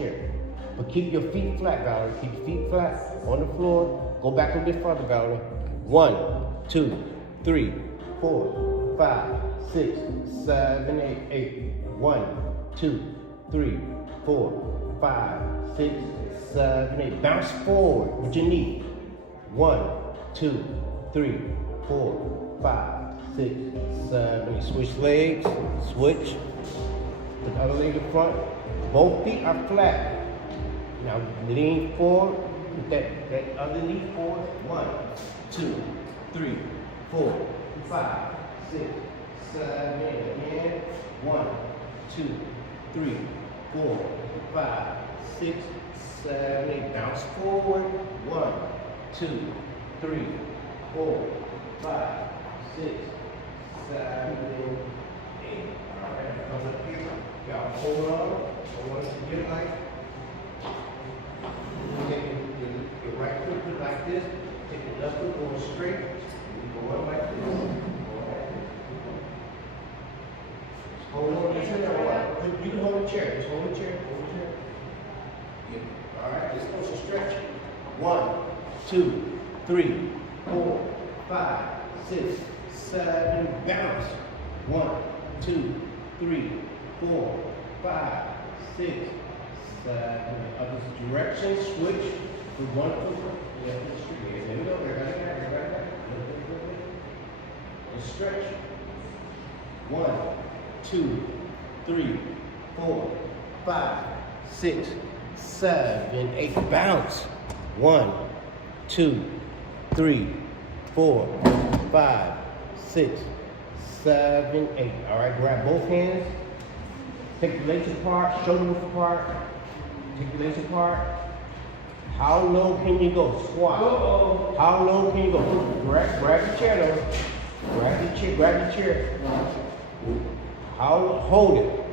chair. But keep your feet flat, Valerie. Keep your feet flat on the floor. Go back a bit further, Valerie. 1, 2, 3, 4, 5, 6, 7, 8, 8. 1, 2, 3, 4, 5, 6, 7, 8. Bounce forward with your knee. 1, 2, 3, 4, 5, 6, 7, 8. Switch legs. Switch. Put the other leg in front. Both feet are flat. Now lean forward. Put that other knee forward. 1, 2, 3, 4, 5, 6, 7, 8. Again. 1, 2, 3, 4, 5, 6, 7, 8. Bounce forward. 1, 2, 3, 4, 5, 6, 7, 8. All right, come up here. Y'all hold on. I want us to get like. Take your right foot, put it like this. Take the left foot, go straight. You go up like this. Hold on to the chair. You can hold the chair. Just hold the chair. Hold the chair. Yeah. All right. Just go to stretch. 1, 2, 3, 4, 5, 6, 7. Bounce. 1, 2, 3, 4, 5, 6, 7. Other direction. Switch. With one foot. Left foot straight. There we go. Everybody got it. Everybody got it. And stretch. 1, 2, 3, 4, 5, 6, 7, 8. Bounce. 1, 2, 3, 4, 5, 6, 7, 8. All right, grab both hands. Take the legs apart, shoulders apart. Take the legs apart. How low can you go? Squat. How low can you go? Grab the chair though. Grab the chair. How hold it.